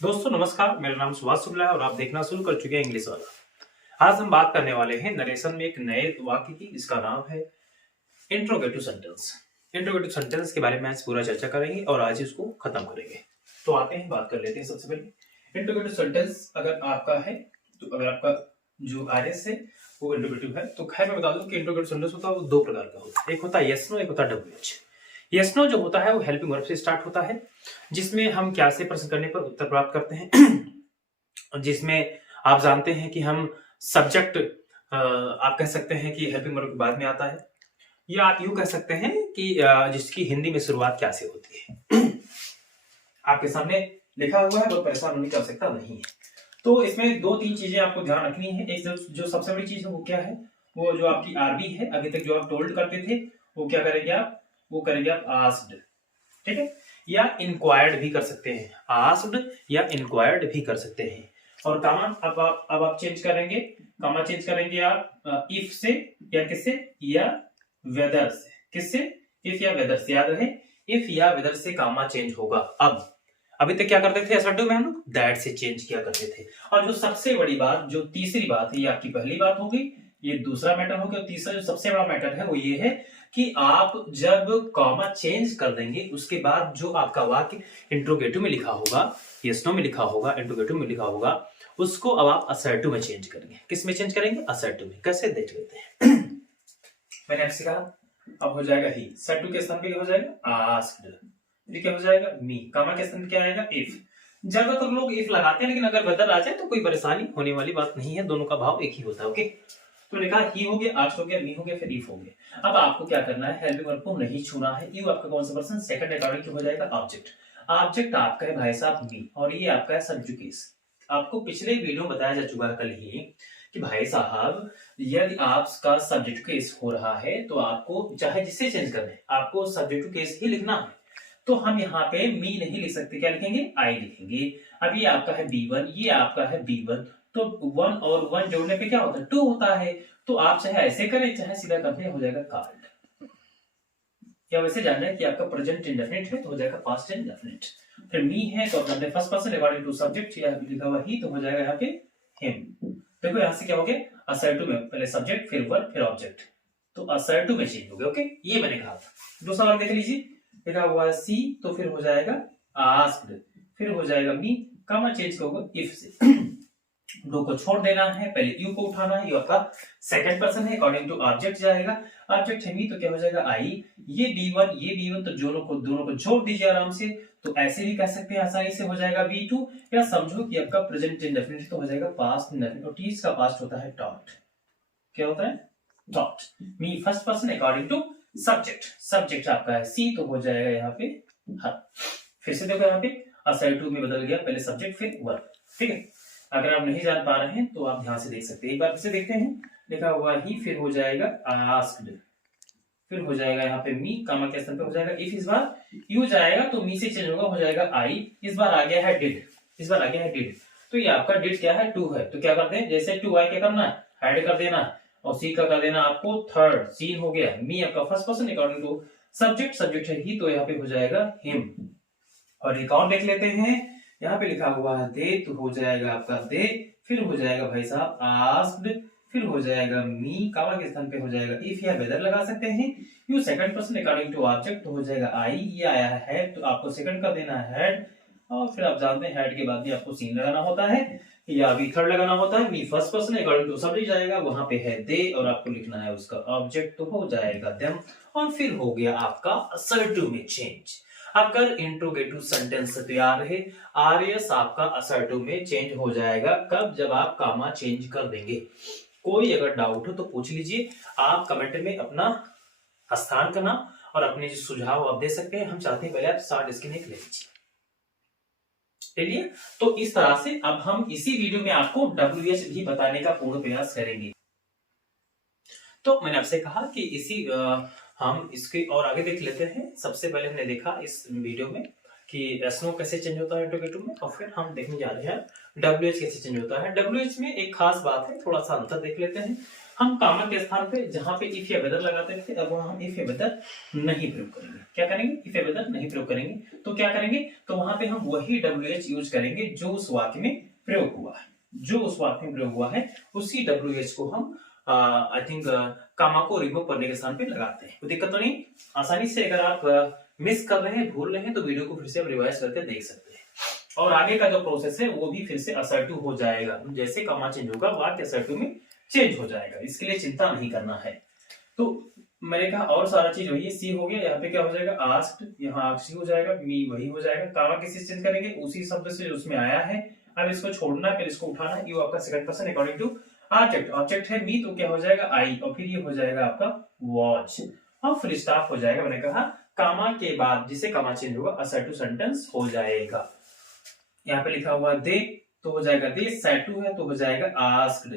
दोस्तों नमस्कार, मेरा नाम सुभाष शुक्ला है और आप देखना शुरू कर चुके हैं इंग्लिश वाला। आज हम बात करने वाले हैं नरेशन में एक नए वाक्य की, जिसका नाम है इंट्रोगेटिव सेंटेंस। इंट्रोगेटिव सेंटेंस के बारे में आज पूरा चर्चा करेंगे और आज इसको खत्म करेंगे। तो आते हैं, बात कर लेते हैं। सबसे पहले इंट्रोगेटिव सेंटेंस अगर आपका है, तो अगर आपका जो आरएस है वो इंट्रोगेटिव है, तो खैर मैं बता दूं कि इंट्रोगेटिव सेंटेंस होता है वो दो प्रकार का होता है। एक होता है यस नो, एक होता है डब्ल्यूएच। यस नो जो होता है वो हेल्पिंग वर्ब से स्टार्ट होता है, जिसमें हम क्या से प्रश्न करने पर उत्तर प्राप्त करते हैं। जिसमें आप जानते हैं कि हम सब्जेक्ट, आप कह सकते हैं कि हेल्पिंग वर्ब के बाद में आता है, या आप यूं कह सकते हैं कि जिसकी हिंदी में शुरुआत क्या से होती है। आपके सामने लिखा हुआ है, बहुत परेशान होने की आवश्यकता नहीं है। तो इसमें दो तीन चीजें आपको ध्यान रखनी है। एक जो सबसे बड़ी चीज है वो क्या है, वो जो आपकी आरबी है, अभी तक जो आप टोल्ड करते थे वो क्या करेंगे आप, वो करेंगे आप आस्क्ड, ठीक है, या इंक्वायर्ड भी कर सकते हैं। आस्क्ड या इंक्वायर्ड भी कर सकते हैं। और कामा अब आप चेंज करेंगे, कामा चेंज करेंगे आप इफ से या किससे, या वेदर से। किससे? इफ या वेदर से। याद रहे, इफ या वेदर से कामा चेंज होगा। अब अभी तक क्या करते थे असर्टिव में हम लोग, दैट से चेंज किया करते थे। और जो सबसे बड़ी बात, जो तीसरी बात है, ये आपकी पहली बात होगी, ये दूसरा मैटर हो गया। तीसरा जो सबसे बड़ा मैटर है वो ये है कि आप जब कॉमा चेंज कर देंगे, उसके बाद जो आपका वाक्य इंट्रोगेटिव में लिखा होगा, यस नो में लिखा होगा, इंट्रोगेटिव में लिखा होगा, उसको अब आप असर्टिव में चेंज करेंगे। किस में चेंज करेंगे? असर्टिव में। कैसे देख लेते हैं। मैंने आपसे कहा अब हो जाएगा ही, सर्टिव के स्थान पे क्या हो जाएगा? आस्क्ड। ये क्या हो जाएगा? मी। कामा के स्थान पे क्या आएगा? इफ। ज्यादातर लोग इफ लगाते हैं, लेकिन अगर वेदर आ जाए तो कोई परेशानी होने वाली बात नहीं है, दोनों का भाव एक ही होता है। ओके, तो लिखा ही हो गया, आस्क्ड हो गया, मी हो गया, फिर इफ हो गया। अब आपको क्या करना है, हेल्पिंग वर्ब को नहीं छूना है। यू आपका कौन सा पर्सन? सेकंड अकॉर्डिंग हो जाएगा ऑब्जेक्ट। ऑब्जेक्ट आपका है भाई साहब मी, और ये आपका है सब्जेक्ट केस। आपको पिछले वीडियो में बताया जा चुका है कल ही कि भाई साहब यदि आपका सब्जेक्ट केस हो रहा है तो आपको चाहे जिससे चेंज करना है, आपको सब्जेक्ट केस ही लिखना है। तो हम यहाँ पे मी नहीं लिख सकते, क्या लिखेंगे? आई लिखेंगे। अब ये आपका है B1, ये आपका है B1, तो 1 और 1 जोड़ने पे क्या होता है? 2 होता है। तो आप चाहे ऐसे करें, चाहे सीधा करते, हो जाएगा कार्ड। या वैसे जानना है कि आपका प्रेजेंट इंडेफिनिट है तो हो जाएगा पास्ट इंडेफिनिट। फिर मी है तो अपने first person according to subject, या लिखा हुआ ही तो हो जाएगा यहाँ पे हिम। देखो यहाँ से क्या हो गया, असर्टिव में पहले सब्जेक्ट फिर वर्ब फिर ऑब्जेक्ट, तो असर्टिव में चेंज हो गया। ओके, ये मैंने कहा था। दूसरा वाला देख लीजिए, लिखा हुआ है सी तो फिर हो जाएगा आस्क्ड, फिर हो जाएगा मी, कामा चेंज होगा इफ से। डू को छोड़ देना है, पहले यू को उठाना है। यू आपका सेकंड पर्सन है, अकॉर्डिंग टू ऑब्जेक्ट जाएगा। ऑब्जेक्ट है मी तो क्या हो जाएगा? आई। ये B1, ये B1, तो दोनों को जोड़ दीजिए आराम से। तो ऐसे भी कह सकते हैं आसानी से, हो जाएगा B2। या समझो कि आपका प्रेजेंट इंडेफिनिट तो हो जाएगा पास्ट इंडेफिनिट, और टीज का पास्ट होता है डॉट। क्या होता है? Dot. Me first person according to subject, subject आपका है सी तो हो जाएगा यहाँ पे हर। फिर से देखो यहाँ पे असर्टिव में बदल गया, पहले सब्जेक्ट फिर वर्ब। ठीक है, अगर आप नहीं जान पा रहे हैं तो आप ध्यान से देख सकते हैं। एक बार फिर से देखते हैं, लिखा हुआ ही फिर हो जाएगा आस्क्ड, फिर हो जाएगा यहाँ पे मी, कामा के स्थान पे हो जाएगा इफ। इस बार यू जाएगा तो मी से चेंज होगा, हो जाएगा आई। इस बार आ गया है डिड, इस बार आ गया है डिड। तो ये आपका डिड क्या है? 2 है। तो क्या करते हैं, जैसे 2 आई क्या करना है? ऐड कर देना, और सी का कर देना आपको थर्ड, सीन हो गया। मी आपका first person according to subject, subject है ही तो यहाँ पे हो जाएगा हिम। और एक और देख लेते हैं, यहाँ पे लिखा हुआ है दे तो हो जाएगा आपका दे, फिर हो जाएगा भाई साहब आस्क्ड, फिर हो जाएगा मी, कामा के स्थान पे हो जाएगा इफ या वेदर लगा सकते हैं। You second person according to object तो हो जाएगा आई। ये आया है तो आपको सेकंड कर देना है हेड, और फिर आप जानते हैं हेड के बाद भी आपको सीन लगाना होता है या भी थर्ड लगाना होता है। Me first person according to subject जाएगा, वहां पे है दे, और आपको लिखना है उसका ऑब्जेक्ट तो हो जाएगा देम। और फिर हो गया आपका असर्टिव में चेंज। अगर इंट्रोगेटिव सेंटेंस तैयार है, आरएस आपका असर्टिव में चेंज हो जाएगा। कब? जब आप कामा चेंज कर देंगे। कोई अगर डाउट हो तो पूछ लीजिए, आप कमेंट में अपना स्थान का नाम और अपने जो सुझाव आप दे सकते हैं। हम चाहते हैं पहले आप शॉर्ट स्क्रीन एक ले लीजिए। चलिए, तो इस तरह से अब हम इसी वीडियो में आपको WH भी बताने का पूर्ण प्रयास करेंगे। तो मैंने आपसे कहा कि इसी हम इसके और आगे देख लेते हैं। सबसे पहले हमने देखा इस वीडियो में कि SNO कैसे चेंज होता है इंट्रोगेटिव में, और फिर हम देखने जा रहे हैं WH कैसे चेंज होता है। WH में एक खास बात है, थोड़ा सा अंतर देख लेते हैं। हम कामा के स्थान पे जहां पे इफ या वेदर लगाते थे, अब वहां हम इफ या वेदर नहीं प्रयोग करेंगे। क्या करेंगे? इफ या वेदर नहीं प्रयोग करेंगे। तो क्या करेंगे? तो वहां पे हम वही WH यूज करेंगे जो उस वाक्य में प्रयोग हुआ है, जो उस वाक्य में प्रयोग हुआ है उसी WH को हम आई थिंक कामा को रिमूव करने के स्थान पे लगाते हैं। कोई दिक्कत तो नहीं, आसानी से। अगर आप मिस कर रहे हैं, भूल रहे हैं, तो वीडियो को फिर से आप रिवाइज करके देख सकते हैं, और आगे का जो प्रोसेस है वो भी फिर से असर्टिव हो जाएगा। जैसे कामा चेंज होगा, वाक्य असर्टिव में चेंज हो जाएगा, इसके लिए चिंता नहीं करना है। तो मैंने कहा और सारा चीज वही, सी हो गया, यहाँ पे क्या हो जाएगा? आस्क्ड, यहाँ आस्क्ड हो जाएगा, मी वही हो जाएगा। कामा किसी से चेंज करेंगे? उसी शब्द से जो उसमें आया है। अब इसको छोड़ना है, फिर इसको उठाना है। यू आपका second person according to object. Object है मी, तो क्या हो जाएगा? आई, और फिर ये हो जाएगा आपका वॉच, और फिर स्टॉप हो जाएगा। मैंने कहा कामा के बाद जिसे कामा चेंज होगा असर्टिव सेंटेंस हो जाएगा। यहाँ पे लिखा हुआ दे, तो हो जाएगा दे। सेटू है तो हो जाएगा आस्क्ड,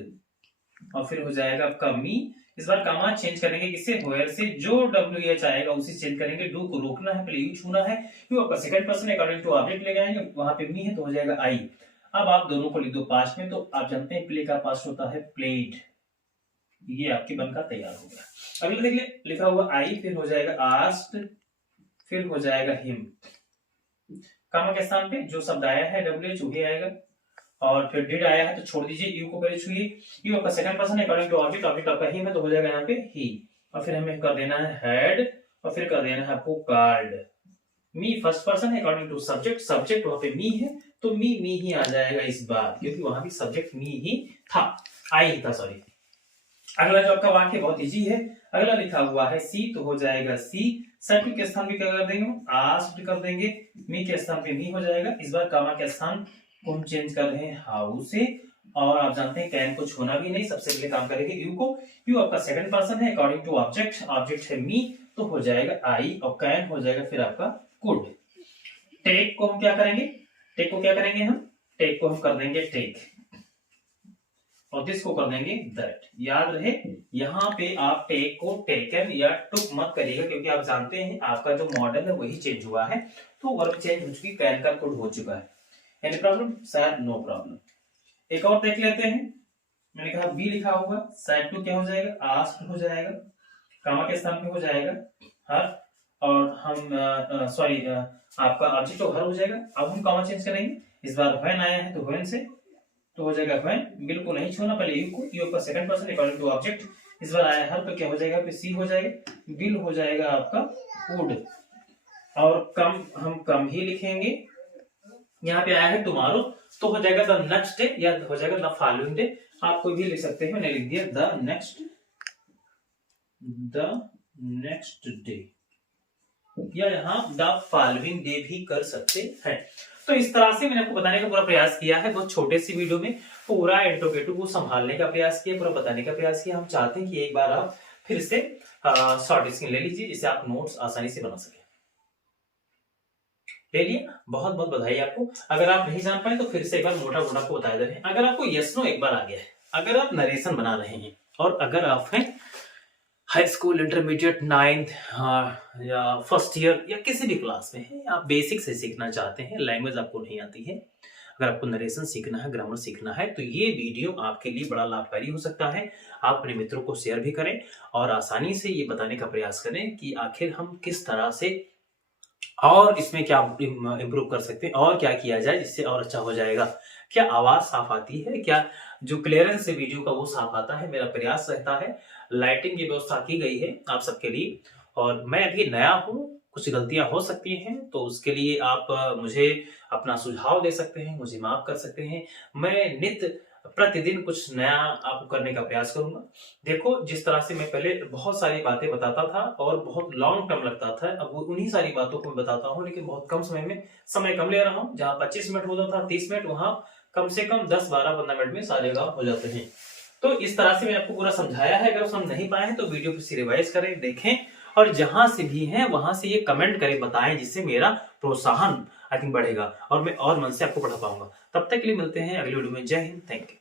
और फिर हो जाएगा आपका मी। इस बार कामा चेंज करेंगे किससे? वेयर से। जो WH आएगा उसी चेंज करेंगे। डू को रोकना है, पहले यू छूना है। यू आपका second person according to object ले जाएंगे, वहां पे मी है तो हो जाएगा आई। अब आप दोनों को लिख दो पास्ट में, तो आप जानते हैं प्ले का पास्ट होता है प्लेड। ये आपकी बनकर तैयार हो गया। अगला देख ले, लिखा हुआ आई, फिर हो जाएगा आस्क्ड, फिर हो जाएगा हिम। कामा के स्थान पे जो शब्द आया है WH वही आएगा, और फिर डिड आया है तो छोड़ दीजिए, यू को पहले छूइए। यू आपका second person according to object, object आपका ही है तो हो जाएगा यहाँ पे ही, और फिर हमें कर देना है हैड, और फिर कर देना है आपको कार्ड। मी फर्स्ट पर्सन है अकॉर्डिंग टू सब्जेक्ट, सब्जेक्ट वहां पे मी है तो मी ही आ जाएगा इस बार, क्योंकि वहां भी सब्जेक्ट मी ही था, आई ही था, सॉरी। अगला जो आपका वाक्य बहुत इजी है। अगला लिखा हुआ है सी, तो हो जाएगा सी। सेटल के स्थान पे क्या कर देंगे? आस्क्ड कर देंगे। मी के स्थान पे मी हो जाएगा। इस बार कामा के स्थान को हम चेंज कर रहे हैं हाउ से, और आप जानते हैं कैन को छूना भी नहीं, सबसे पहले काम करेंगे यू को। यू आपका सेकंड पर्सन है अकॉर्डिंग टू ऑब्जेक्ट, ऑब्जेक्ट है मी तो हो जाएगा आई, और कैन हो जाएगा फिर आपका कुड। टेक को हम क्या करेंगे? टेक को क्या करेंगे हम? टेक को हम कर देंगे टेक, और दिस को कर देंगे दैट। याद रहे यहाँ पे आप टेक को टेकन या टुक मत करिएगा, क्योंकि आप जानते हैं आपका जो मॉडल है वही चेंज हुआ है, तो वर्ब चेंज हो चुकी, कैन का कुड हो चुका है। Any problem? शायद नो प्रॉब्लम। एक और देख लेते हैं। मैंने कहा बी लिखा होगा, साइड टू क्या हो जाएगा? आस्क्ड हो जाएगा, कामा के स्थान पे हो जाएगा हर, और हम सॉरी आपका ऑब्जेक्ट हर हो जाएगा। अब हम कामा चेंज करेंगे, इस बार व्हेन आया है तो व्हेन से, तो हो जाएगा व्हेन। बिल्कुल नहीं छूना, पहले यू को। यू का second person according to object, इस बार आया हर तो क्या हो जाएगा? फिर सी हो जाएगा। बिल हो जाएगा आपका वुड, और कम हम कम ही लिखेंगे। यहाँ पे आया है टुमारो तो हो जाएगा द नेक्स्ट डे, या हो जाएगा द फॉलोइंग डे। आप कोई भी लिख सकते हैं, मैंने लिख दिया द नेक्स्ट डे, या यहाँ द फॉलोइंग डे भी कर सकते हैं। तो इस तरह से मैंने आपको बताने का पूरा प्रयास किया है, बहुत छोटे सी वीडियो में पूरा इंट्रोगेटिव को संभालने का प्रयास किया, पूरा बताने का प्रयास किया। हम चाहते हैं कि एक बार आप फिर से शॉर्ट स्क्रीन ले लीजिए, जिससे आप नोट्स आसानी से बना सके। ले लिया, बहुत बहुत बधाई आपको। अगर आप नहीं जान पाए तो फिर से एक बार मोटा मोटा आपको बता दे रहे हैं। अगर आपको यस नो एक बार आ गया है, अगर आप नरेशन बना रहे हैं, और अगर आप हैं हाई स्कूल, इंटरमीडिएट, 9th या फर्स्ट ईयर या किसी भी क्लास में है, आप बेसिक से सीखना चाहते हैं, लैंग्वेज आपको नहीं आती है, अगर आपको नरेशन सीखना है, ग्रामर सीखना है, तो ये वीडियो आपके लिए बड़ा लाभकारी हो सकता है। आप अपने मित्रों को शेयर भी करें, और आसानी से ये बताने का प्रयास करें कि आखिर हम किस तरह से और इसमें क्या इम्प्रूव कर सकते हैं, और क्या किया जाए जिससे और अच्छा हो जाएगा। क्या आवाज साफ आती है, क्या जो क्लियरेंस है वीडियो का वो साफ आता है, मेरा प्रयास रहता है। लाइटिंग की व्यवस्था की गई है आप सबके लिए, और मैं अभी नया हूँ, कुछ गलतियां हो सकती हैं, तो उसके लिए आप मुझे अपना सुझाव दे सकते हैं, मुझे माफ कर सकते हैं। मैं नित्य प्रतिदिन कुछ नया आपको करने का प्रयास करूंगा। देखो, जिस तरह से मैं पहले बहुत सारी बातें बताता था और बहुत लॉन्ग टर्म लगता था, अब वो उन्हीं सारी बातों को मैं बताता हूँ, लेकिन बहुत कम समय में, समय कम ले रहा हूँ। जहां 25 मिनट होता था 30 मिनट, वहां कम से कम 10, 12, 15 मिनट में सारे काम हो जाते हैं। तो इस तरह से मैंने आपको पूरा समझाया है। अगर समझ नहीं पाए हैं तो वीडियो फिर से रिवाइज करें, देखें, और जहां से भी हैं वहां से ये कमेंट करें, बताएं, जिससे मेरा प्रोत्साहन आई थिंक बढ़ेगा और मैं और मन से आपको पढ़ा पाऊंगा। तब तक के लिए मिलते हैं अगली वीडियो में। जय हिंद, थैंक यू।